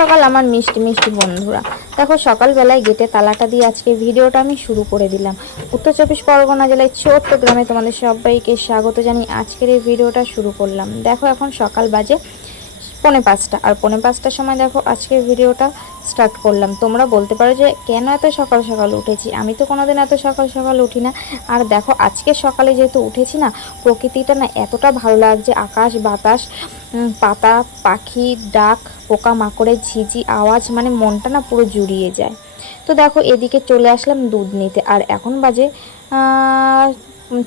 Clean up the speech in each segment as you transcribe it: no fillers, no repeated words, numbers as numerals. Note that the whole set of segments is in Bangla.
সকাল আমার মিষ্টি মিষ্টি বন্ধুরা। দেখো সকালবেলায় গেটে তালাটা দিয়ে আজকে ভিডিওটা আমি শুরু করে দিলাম। উত্তর চব্বিশ পরগনা জেলায় ছোট্ট গ্রামে তোমাদের সবাইকে স্বাগত জানিয়ে আজকের এই ভিডিওটা শুরু করলাম। দেখো এখন সকাল বাজে 4:45 আর 4:45টার সময় দেখো আজকের ভিডিওটা স্টার্ট করলাম। তোমরা বলতে পারো যে কেন এত সকাল সকাল উঠেছি, আমি তো কোনোদিন এত সকাল সকাল উঠি না। আর দেখো আজকে সকালে যেহেতু উঠেছি না, প্রকৃতিটা না এতটা ভালো লাগছে, আকাশ বাতাস, পাতা পাখি ডাক, পোকা মাকড়ের ঝিঝি আওয়াজ, মানে মনটা না পুরো জুড়িয়ে যায়। তো দেখো এদিকে চলে আসলাম দুধ নিতে, আর এখন বাজে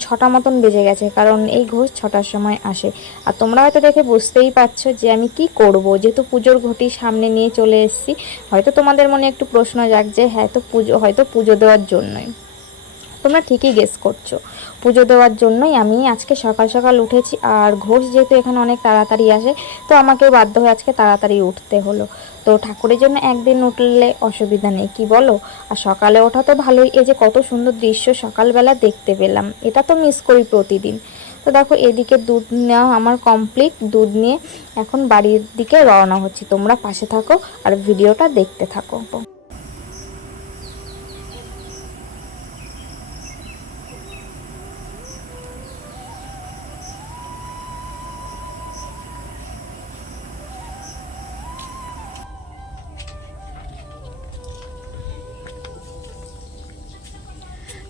6টা মতন বেজে গেছে, কারণ এই ঘোষ 6টার সময় আসে। আর তোমরা হয়তো দেখে বুঝতেই পারছো যে আমি কি করব, যেহেতু পুজোর ঘটি সামনে নিয়ে চলে এসেছি। হয়তো তোমাদের মনে একটু প্রশ্ন জাগছে, হ্যাঁ তো হয়তো পুজো দেওয়ার জন্যই। তোমরা ঠিকই গেস করছো, পুজো দেওয়ার জন্যই আমি আজকে সকাল সকাল উঠেছি। আর ঘোষ যেহেতু এখানে অনেক তাড়াতাড়ি আসে, তো আমাকে বাধ্য হয়ে আজকে তাড়াতাড়ি উঠতে হলো। তো ঠাকুরের জন্য একদিন উঠলে অসুবিধা নেই, কি বলো? আর সকালে ওঠা তো ভালোই, এই যে কত সুন্দর দৃশ্য সকালবেলা দেখতে পেলাম, এটা তো মিস করি প্রতিদিন। তো দেখো এদিকে দুধ নেওয়া আমার কমপ্লিট, দুধ নিয়ে এখন বাড়ির দিকে রওনা হচ্ছি। তোমরা পাশে থাকো আর ভিডিওটা দেখতে থাকো।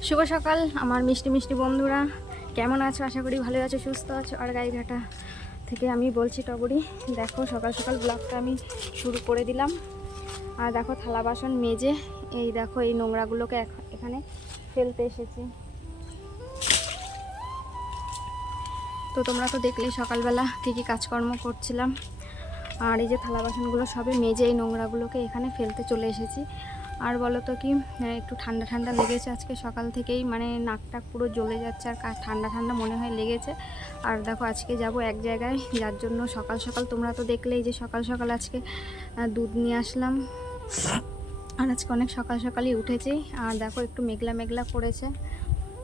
শুভ সকাল আমার মিষ্টি মিষ্টি বন্ধুরা, কেমন আছো? আশা করি ভালো আছো, সুস্থ আছো। আর গাইঘাটা থেকে আমি বলছি টগরি। দেখো সকাল সকাল ব্লগটা আমি শুরু করে দিলাম। আর দেখো থালা বাসন মেজে এই দেখো এই নোংরাগুলোকে এখানে ফেলতে এসেছি। তো তোমরা তো দেখলেই সকালবেলা কী কী কাজকর্ম করছিলাম। আর এই যে থালা বাসনগুলো সবে মেজে এই নোংরাগুলোকে এখানে ফেলতে চলে এসেছি। আর বলো তো কি, একটু ঠান্ডা ঠান্ডা লেগেছে আজকে সকাল থেকেই, মানে নাকটা পুরো জ্বলে যাচ্ছে আর ঠান্ডা ঠান্ডা মনে হয় লেগেছে। আর দেখো আজকে যাব এক জায়গায়, যার জন্য সকাল সকাল তোমরা তো দেখলেই যে সকাল সকাল আজকে দুধ নিয়ে আসলাম। আর আজকে অনেক সকাল সকালই উঠেছি। আর দেখো একটু মেঘলা মেঘলা করেছে,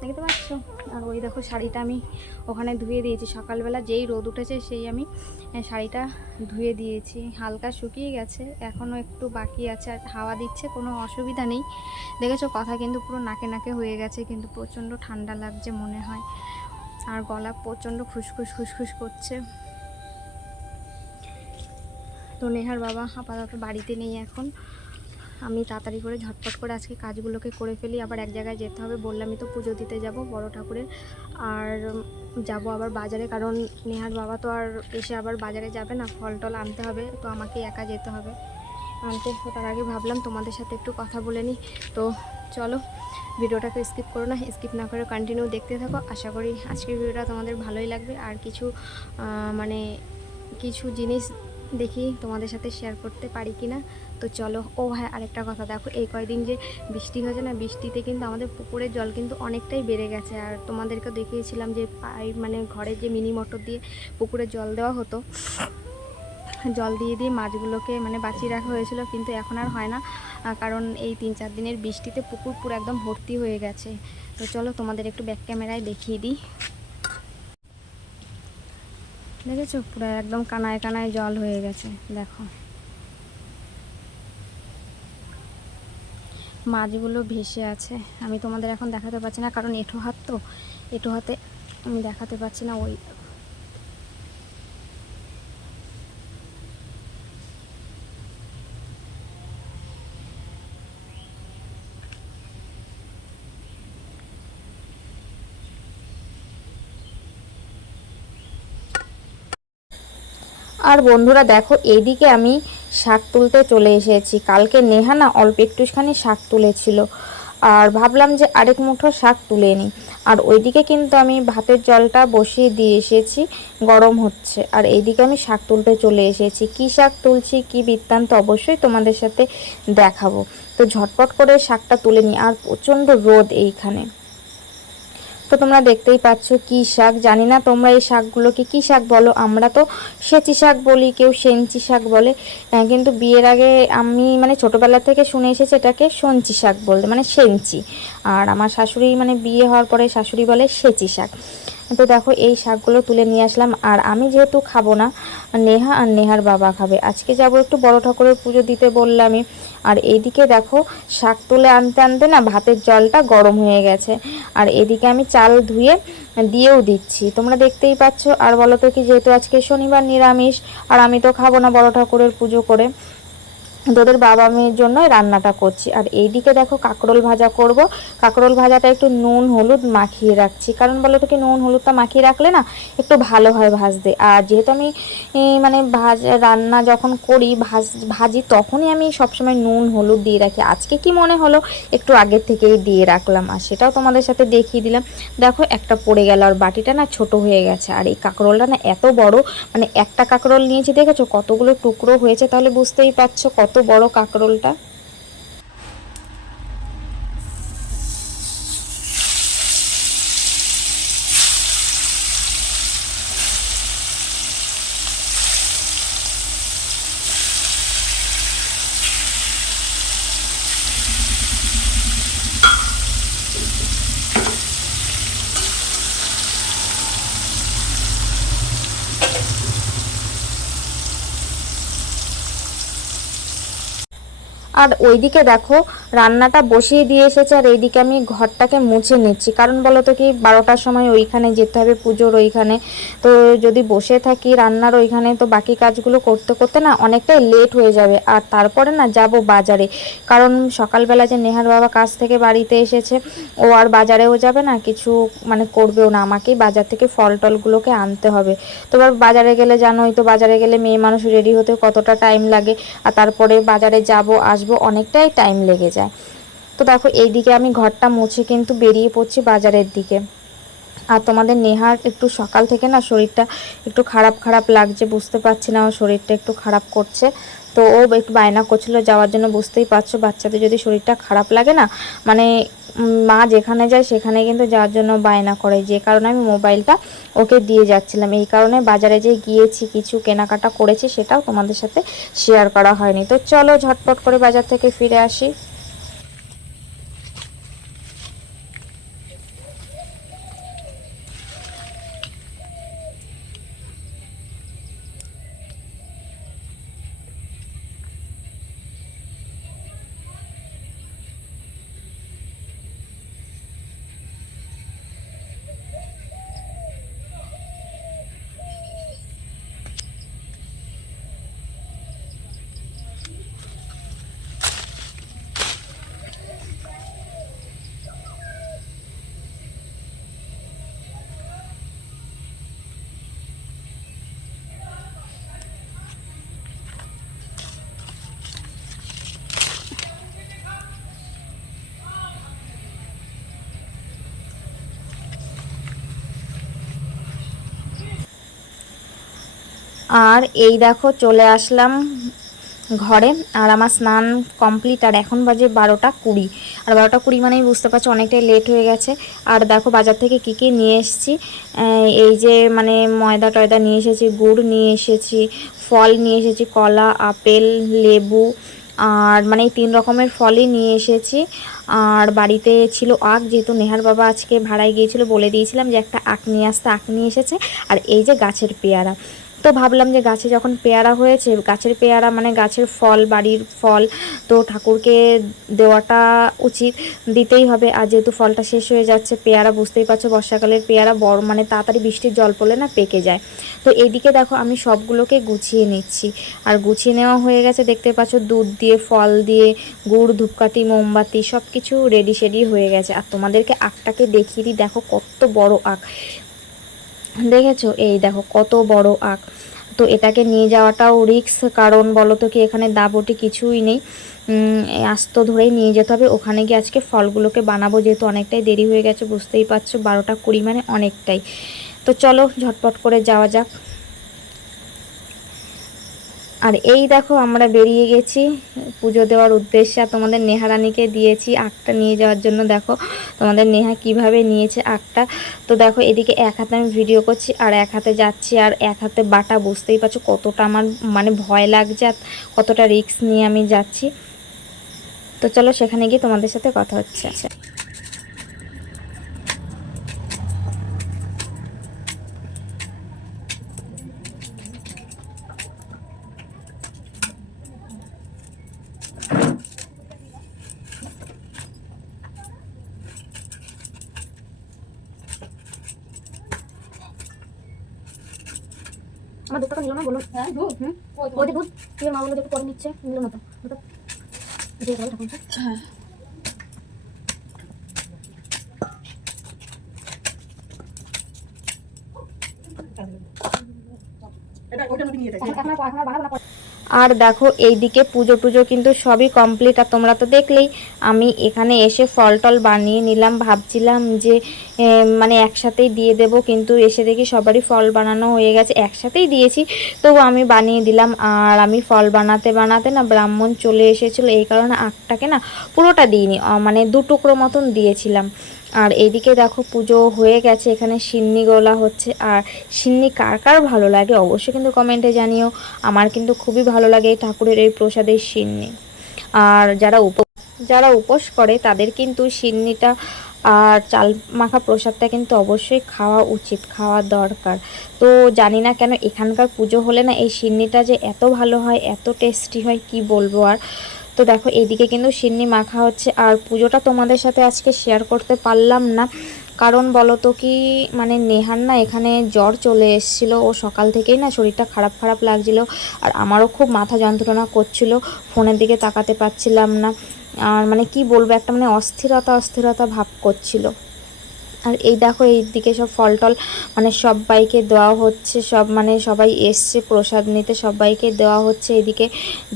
দেখতে পাচ্ছ। আর ওই দেখো শাড়িটা আমি ওখানে ধুয়ে দিয়েছি সকালবেলা, যেই রোদ উঠেছে সেই আমি শাড়িটা ধুয়ে দিয়েছি। হালকা শুকিয়ে গেছে, এখনও একটু বাকি আছে। আর হাওয়া দিচ্ছে, কোনো অসুবিধা নেই। দেখেছো কথা কিন্তু পুরো নাকে নাকে হয়ে গেছে, কিন্তু প্রচণ্ড ঠান্ডা লাগছে মনে হয়। আর গলা প্রচণ্ড খুসখুস খুসখুস করছে। তো নেহার বাবা আপাতত বাড়িতে নেই এখন। আমি তাড়াতাড়ি করে ঝটপট করে আজকে কাজগুলোকে করে ফেলি, আবার এক জায়গায় যেতে হবে। বললামই তো পুজো দিতে যাব বড় ঠাকুরের। আর যাব আবার বাজারে, কারণ নেহার বাবা তো আর এসে আবার বাজারে যাবে না, ফল টল আনতে হবে, তো আমাকে একা যেতে হবে আনতে। তো তার আগে ভাবলাম তোমাদের সাথে একটু কথা বলে নিই। তো চলো ভিডিওটাকে স্কিপ করো না, স্কিপ না করে কন্টিনিউ দেখতে থাকো। আশা করি আজকের ভিডিওটা তোমাদের ভালোই লাগবে। আর কিছু জিনিস দেখি তোমাদের সাথে শেয়ার করতে পারি কি না। তো চলো। ও হ্যাঁ, আরেকটা কথা, দেখো এই কয়দিন যে বৃষ্টি হয়েছে না, বৃষ্টিতে কিন্তু আমাদের পুকুরের জল কিন্তু অনেকটাই বেড়ে গেছে। আর তোমাদেরকে দেখিয়েছিলাম যে মানে ঘরে যে মিনি মোটর দিয়ে পুকুরে জল দেওয়া হতো, জল দিয়ে দিয়ে মাছগুলোকে মানে বাঁচিয়ে রাখা হয়েছিল, কিন্তু এখন আর হয় না, কারণ এই 3-4 দিনের বৃষ্টিতে পুকুর পুরো একদম ভর্তি হয়ে গেছে। তো চলো তোমাদের একটু ব্যাক ক্যামেরায় দেখিয়ে দিই। দেখেছো পুরো একদম কানায় কানায় জল হয়ে গেছে। দেখো মাছগুলো ভেসে আছে। আমি তোমাদের এখন দেখাতে পারছি না, কারণ এঁঠো হাত, তো এঁঠো হাতে আমি দেখাতে পারছি না। ওই আর বন্ধুরা দেখো এইদিকে আমি শাক তুলতে চলে এসেছি। কালকে নেহা না অল্প একটুখানি শাক তুলেছিল, আর ভাবলাম যে আরেক মুঠো শাক তুলে নিই। আর ওইদিকে কিন্তু আমি ভাতের জলটা বসিয়ে দিয়ে এসেছি, গরম হচ্ছে। আর এইদিকে আমি শাক তুলতে চলে এসেছি। কি শাক তুলছি কি বৃত্তান্ত অবশ্যই তোমাদের সাথে দেখাবো। তো ঝটপট করে শাকটা তুলে নিই। আর প্রচণ্ড রোদ এইখানে, তো তোমরা দেখতেই পাচ্ছ কি শাক, জানি না তোমরা এই শাকগুলোকে কি শাক বলো। আমরা তো সেচি শাক বলি, কেউ সেঞ্চি শাক বলে। কিন্তু বিয়ের আগে আমি মানে ছোটোবেলা থেকে শুনে এসেছি এটাকে সঞ্চি শাক বলতে, মানে সেঞ্চি। আর আমার শাশুড়ি মানে বিয়ে হওয়ার পরে শাশুড়ি বলে সেচি শাক। তো দেখো এই শাকগুলো তুলে নিয়ে আসলাম। আর আমি যেহেতু খাবো না, নেহা আর নেহার বাবা খাবে। আজকে যাব একটু বড় ঠাকুরের পুজো দিতে বললামই। আর এইদিকে দেখো শাক তুলে আনতে আনতে না ভাতের জলটা গরম হয়ে গেছে। আর এদিকে আমি চাল ধুয়ে দিয়েও দিচ্ছি, তোমরা দেখতেই পাচ্ছ। আর বলো তো কি, যেহেতু আজকে শনিবার নিরামিষ, আর আমি তো খাবো না বড় ঠাকুরের পুজো করে, তোদের বাবা মেয়ের জন্য রান্নাটা করছি। আর এইদিকে দেখো কাঁকরোল ভাজা করব। কাঁকরোল ভাজাটা একটু নুন হলুদ মাখিয়ে রাখছি, কারণ বলো তো কি নুন হলুদটা মাখিয়ে রাখলে না একটু ভালো হয় ভাজতে। আর যেহেতু আমি মানে রান্না যখন করি ভাজি তখনই আমি সবসময় নুন হলুদ দিয়ে রাখি। আজকে কি মনে হলো একটু আগের থেকেই দিয়ে রাখলাম, আর সেটাও তোমাদের সাথে দেখিয়ে দিলাম। দেখো একটা পড়ে গেল, আর বাটিটা না ছোট হয়ে গেছে। আর এই কাঁকরোলটা না এত বড়, মানে একটা কাঁকরোল নিয়েছি, দেখেছো কতগুলো টুকরো হয়েছে, তাহলে বুঝতেই পারছো কত বড় কাঁকরোলটা। আর ওইদিকে দেখো রান্নাটা বসিয়ে দিয়ে এসেছে, আর এইদিকে আমি ঘরটাকে মুছে নিচ্ছি। কারণ বলো তো কি 12টার সময় ওইখানে যেতে হবে, পুজোর ওইখানে। তো যদি বসে থাকি রান্নার ওইখানে, তো বাকি কাজগুলো করতে করতে না অনেকটাই লেট হয়ে যাবে। আর তারপরে না যাব বাজারে, কারণ সকালবেলা যে নেহার বাবা কাজ থেকে বাড়িতে এসেছে, ও আর বাজারেও যাবে না, কিছু মানে করবেও না, আমাকেই বাজার থেকে ফল টলগুলোকে আনতে হবে। তো এবার বাজারে গেলে জানোই তো, বাজারে গেলে মেয়ে মানুষ রেডি হতে কতটা টাইম লাগে, আর তারপরে বাজারে যাব আসবো অনেকটাই টাইম লেগে যায়। তো দেখো এইদিকে আমি ঘরটা মুছে কিন্তু বেরিয়ে পড়ছি বাজারের দিকে। আর তোমাদের নেহার একটু সকাল থেকে না শরীরটা একটু খারাপ খারাপ লাগছে, বুঝতে পারছি না, ওর শরীরটা একটু খারাপ করছে। তো ও একটু বায়না করছিল যাওয়ার জন্য। বুঝতেই পারছো বাচ্চাদের যদি শরীরটা খারাপ লাগে না, মানে মা যেখানে যায় সেখানে কিন্তু যাওয়ার জন্য বায়না করে, যে কারণে আমি মোবাইলটা ওকে দিয়ে যাচ্ছিলাম। এই কারণে বাজারে যে গিয়েছি, কিছু কেনাকাটা করেছি, সেটাও তোমাদের সাথে শেয়ার করা হয়নি। তো চলো ঝটপট করে বাজার থেকে ফিরে আসি। আর এই দেখো চলে আসলাম ঘরে। আর আমার স্নান কমপ্লিট, আর এখন বাজে 12টা 20। আর 12টা 20 মানেই বুঝতে পারছো অনেকটাই লেট হয়ে গেছে। আর দেখো বাজার থেকে কী কী নিয়ে এসেছি। এই যে মানে ময়দা টয়দা নিয়ে এসেছি, গুড় নিয়ে এসেছি, ফল নিয়ে এসেছি, কলা, আপেল, লেবু, আর মানে এই 3 রকমের ফলই নিয়ে এসেছি। আর বাড়িতে ছিল আখ, যেহেতু নেহার বাবা আজকে ভাড়ায় গিয়েছিল, বলে দিয়েছিলাম যে একটা আখ নিয়ে আসতে, আখ নিয়ে এসেছে। আর এই যে গাছের পেয়ারা, তো ভাবলাম যে গাছে যখন পেয়ারা হয়েছে, গাছের পেয়ারা মানে গাছের ফল, বাড়ির ফল, তো ঠাকুরকে দেওয়াটা উচিত, দিতেই হবে। আর যেহেতু ফলটা শেষ হয়ে যাচ্ছে, পেয়ারা বুঝতেই পারছো বর্ষাকালের পেয়ারা বড়, মানে তাড়াতাড়ি বৃষ্টির জল পড়লে না পেকে যায়। তো এইদিকে দেখো আমি সবগুলোকে গুছিয়ে নিচ্ছি। আর গুছিয়ে নেওয়া হয়ে গেছে, দেখতে পাচ্ছ দুধ দিয়ে, ফল দিয়ে, গুড়, ধূপকাঠি, মোমবাতি সব কিছু রেডি সেডি হয়ে গেছে। আর তোমাদেরকে আখটাকে দেখিয়ে দিই, দেখো কত বড় আখ, দেখেছো? এই দেখো কত বড় আখ। তো এটাকে নিয়ে যাওয়াটাও রিস্ক, কারণ বলো তো কি এখানে দাবটি কিছুই নেই, আস্ত ধরেই নিয়ে যেতে হবে। ওখানে গিয়ে আজকে ফলগুলোকে বানাবো, যেহেতু অনেকটাই দেরি হয়ে গেছে, বুঝতেই পারছো 12টা 20 মানে অনেকটাই। তো চলো ঝটপট করে যাওয়া যাক। আর এই দেখো আমরা বেরিয়ে গেছি পুজো দেওয়ার উদ্দেশ্যে। আর তোমাদের নেহারানিকে দিয়েছি আখটা নিয়ে যাওয়ার জন্য। দেখো তোমাদের নেহা কিভাবে নিয়েছে আখটা। তো দেখো এদিকে এক হাতে আমি ভিডিও করছি, আর এক হাতে যাচ্ছি, আর এক হাতে বাটা, বুঝতেই পারছো কতটা আমার মানে ভয় লাগছে, আর কতটা রিস্ক নিয়ে আমি যাচ্ছি। তো চলো সেখানে গিয়ে তোমাদের সাথে কথা হচ্ছে। আমার দুধটা নিল না, বলুন। হ্যাঁ দুধ, ওই দুধ তুই মা বললো যে একটু পরে নিচ্ছে, নিল না তো দুধটা দিয়ে গেল ঠাকুরকে। হ্যাঁ আর দেখো এইদিকে পুজো টুজো কিন্তু সবই কমপ্লিট। আর তোমরা তো দেখলেই আমি এখানে এসে ফল টল বানিয়ে নিলাম, ভাবছিলাম যে মানে একসাথেই দিয়ে দেব, কিন্তু এসে দেখি সবারই ফল বানানো হয়ে গেছে, একসাথেই দিয়েছি তবু আমি বানিয়ে দিলাম। আর আমি ফল বানাতে বানাতে না ব্রাহ্মণ চলে এসেছিলো, এই কারণে আখটাকে না পুরোটা দিইনি, মানে 2 টুকরো মতন দিয়েছিলাম। আর এইদিকে দেখো পুজো হয়ে গেছে, এখানে সিন্নি গোলা হচ্ছে। আর সিন্নি কার কার ভালো লাগে অবশ্যই কিন্তু কমেন্টে জানিও, আমার কিন্তু খুবই ভালো লাগে এই ঠাকুরের এই প্রসাদের সিন্নি। আর যারা উপোস করে তাদের কিন্তু সিন্নিটা আর চাল মাখা প্রসাদটা কিন্তু অবশ্যই খাওয়া উচিত, খাওয়া দরকার। তো জানি না কেন এখানকার পুজো হলে না এই সিন্নিটা যে এত ভালো হয়, এত টেস্টি হয় কি বলবো আর। তো দেখো এদিকে কিন্তু সিন্নি মাখা হচ্ছে। আর পুজোটা তোমাদের সাথে আজকে শেয়ার করতে পারলাম না, কারণ বলো তো কি, মানে নেহার না এখানে জ্বর চলে এসেছিলো, ও সকাল থেকেই না শরীরটা খারাপ খারাপ লাগছিলো। আর আমারও খুব মাথা যন্ত্রণা করছিল, ফোনের দিকে তাকাতে পারছিলাম না। আর মানে কি বলবো, একটা মানে অস্থিরতা ভাব করছিল। আর এই দেখো এইদিকে সব ফল টল মানে সবাইকে দেওয়া হচ্ছে, সব মানে সবাই এসছে প্রসাদ নিতে, সবাইকে দেওয়া হচ্ছে। এদিকে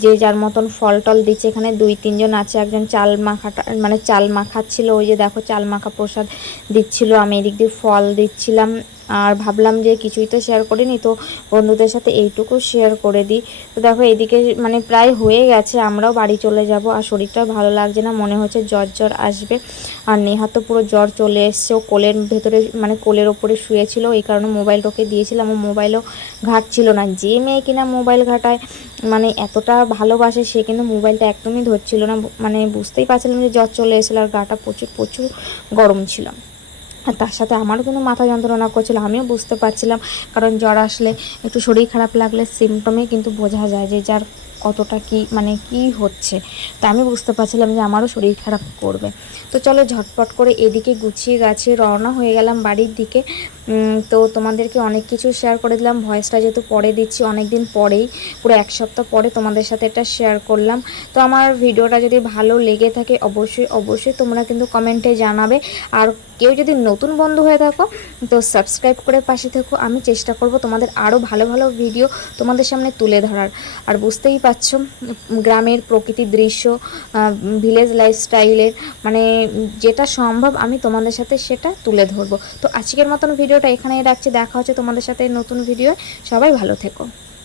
যে যার মতন ফল টল দিচ্ছে, এখানে 2-3 জন আছে, একজন চাল মাখাটা মানে চাল মাখাচ্ছিল, ওই যে দেখো চাল মাখা প্রসাদ দিচ্ছিল, আমি এদিক দিয়ে ফল দিচ্ছিলাম। আর ভাবলাম যে কিছুই তো শেয়ার করিনি, তো বন্ধুদের সাথে এইটুকু শেয়ার করে দিই। তো দেখো এইদিকে মানে প্রায় হয়ে গেছে, আমরাও বাড়ি চলে যাব। আর শরীরটাও ভালো লাগছে না, মনে হচ্ছে জ্বর আসবে। আর নেহা তো পুরো জ্বর চলে এসছে, ও কোলের ভেতরে মানে কোলের ওপরে শুয়েছিল, এই কারণে মোবাইল ওকে দিয়েছিলাম, ও মোবাইলও ঘাঁটছিল না। যে মেয়ে কিনা মোবাইল ঘাটায় মানে এতটা ভালোবাসে, সে কিন্তু মোবাইলটা একদমই ধরছিল না, মানে বুঝতেই পারছিলাম যে জ্বর চলে এসেছিলো। আর গাটা প্রচুর গরম ছিল। আর তার সাথে আমারও কিন্তু মাথা যন্ত্রণা করছিল, আমিও বুঝতে পারছিলাম, কারণ জ্বর আসলে একটু শরীর খারাপ লাগলে সিমটমে কিন্তু বোঝা যায় যে যার কতটা কি মানে কি হচ্ছে। তো আমি বুঝতে পারছিলাম যে আমারও শরীর খারাপ করবে। তো চলো ঝটপট করে এদিকে গুছিয়ে গাছিয়ে রওনা হয়ে গেলাম বাড়ির দিকে। তো তোমাদেরকে অনেক কিছু শেয়ার করে দিলাম, ভয়েসটা যেহেতু পরে দিচ্ছি, অনেক দিন পরেই, পুরো 1 সপ্তাহ পরে তোমাদের সাথে এটা শেয়ার করলাম। তো আমার ভিডিওটা যদি ভালো লেগে থাকে অবশ্যই তোমরা কিন্তু কমেন্টে জানাবে। আর কেউ যদি নতুন বন্ধু হয়ে থাকো তো সাবস্ক্রাইব করে পাশে থেকো, আমি চেষ্টা করব তোমাদের আরও ভালো ভালো ভিডিও তোমাদের সামনে তুলে ধরার। আর বুঝতেই পারছো গ্রামের প্রকৃতির দৃশ্য, ভিলেজ লাইফস্টাইলের মানে যেটা সম্ভব আমি তোমাদের সাথে সেটা তুলে ধরবো। তো আজকের মতন ভিডিওটা এখানেই রাখছি, দেখা হচ্ছে তোমাদের সাথে নতুন ভিডিও। সবাই ভালো থেকো।